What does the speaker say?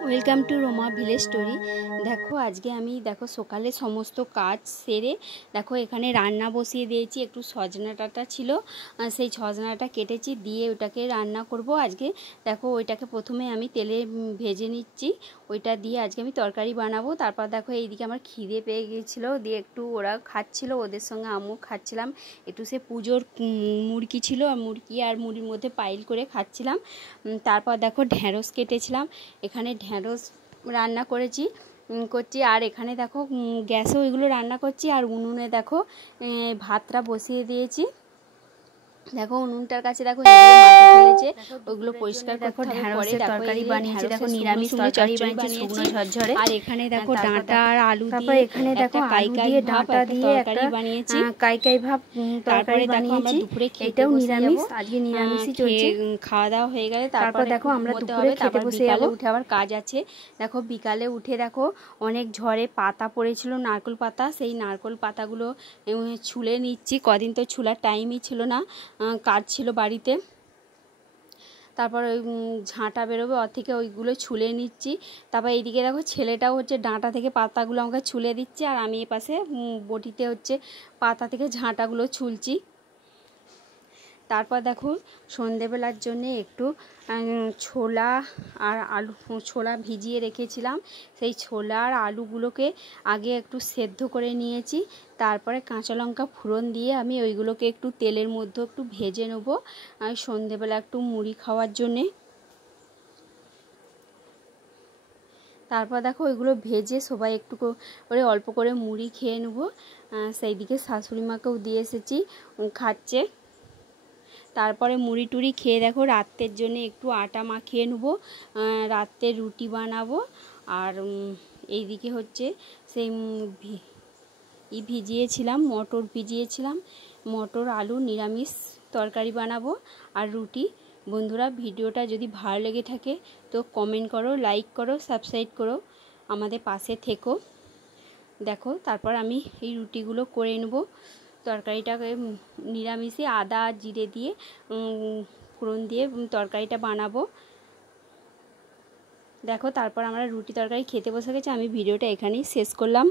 Welcome to Ruma village story. দেখো আজকে আমি সকালে সমস্ত কাজ সেরে এখানে রান্না বসিয়ে দিয়েছি। একটু সজনা ডাঁটা ছিল, সেই সজনাটা কেটেছি, দিয়ে ওটাকে রান্না করব আজকে। ওইটাকে প্রথমে আমি তেলে ভেজে নিচ্ছি, ওইটা দিয়ে আজকে আমি তরকারি বানাবো। তারপর এইদিকে আমার খিদে পেয়ে গিয়েছিলো, দিয়ে একটু ওরা খাচ্ছিল, ওদের সঙ্গে আমিও খাচ্ছিলাম। একটু সে পুজোর মুরগি ছিল, মুরগি আর মুড়ির মধ্যে পাইল করে খাচ্ছিলাম। তারপর ঢ্যাঁড়স কেটেছিলাম, এখানে ঢ্যাঁড়স রান্না করছি। আর এখানে গ্যাসেও এগুলো রান্না করছি, আর উনুনে ভাতটা বসিয়ে দিয়েছি। উনুনটার কাছে মাটি ফেলেছে, ওগুলো পরিষ্কার করতে হবে। পরে তরকারি বানিয়েছি, নিরামিষ তরকারি বানিয়েছি, শুকনো ঝরঝরে। আর এখানে ডাঁটা আর আলু দিয়ে এখানে কাইকাই ডাঁটা দিয়ে তরকারি বানিয়েছি, কাইকাই ভাব তরকারি বানিয়েছি। দুপুরে এটাও নিরামিষ, আজকে নিরামিষই চলছে। খাওয়া দাওয়া হয়ে গেলে তারপর আমরা দুপুরে খেতে বসে যাবো। উঠে আবার কাজ আছে। বিকালে উঠে অনেক ঝড়ে পাতা পড়েছিল, নারকেল পাতা, সেই নারকেল পাতাগুলো ছুলে নিচ্ছি। কদিন তো ছুলার টাইমই ছিল না, কাজ ছিল বাড়িতে। তারপর ওই ঝাঁটা বেরোবে, ওর থেকে ওইগুলো ছুলে নিচ্ছি। তারপর এইদিকে ছেলেটাও ডাঁটা থেকে পাতাগুলো আমাকে ছুলে দিচ্ছে, আর আমি এপাশে বটিতে পাতা থেকে ঝাঁটাগুলো ছুলছি। তারপর সন্ধেবেলার জন্যে একটু ছোলা আর আলু, ছোলা ভিজিয়ে রেখেছিলাম, সেই ছোলা আর আলুগুলোকে আগে একটু সেদ্ধ করে নিয়েছি। তারপরে কাঁচা লঙ্কা ফোড়ন দিয়ে আমি ওইগুলোকে একটু তেলের মধ্যে একটু ভেজে নেব, আর সন্ধেবেলা একটু মুড়ি খাওয়ার জন্যে। তারপর ওইগুলো ভেজে সবাই একটু করে অল্প করে মুড়ি খেয়ে নেব। সেই দিকে শাশুড়ি মাকেও দিয়ে এসেছি, খাচ্ছে। তারপরে মুড়ি টুড়ি খেয়ে রাত্রের জন্য একটু আটা মাখিয়ে নেবো, রাত্রে রুটি বানাবো। আর এইদিকে সেই ভিজিয়েছিলাম, মটর ভিজিয়েছিলাম, মটর আলু নিরামিষ তরকারি বানাবো আর রুটি। বন্ধুরা, ভিডিওটা যদি ভালো লেগে থাকে তো কমেন্ট করো, লাইক করো, সাবস্ক্রাইব করো, আমাদের পাশে থেকো। তারপর আমি এই রুটিগুলো করে নেব। তরকারিটাকে নিরামিষে আদা জিরে দিয়ে ফোড়ন দিয়ে তরকারিটা বানাবো। তারপর আমরা রুটি তরকারি খেতে বসে গেছি। আমি ভিডিওটা এখানেই শেষ করলাম।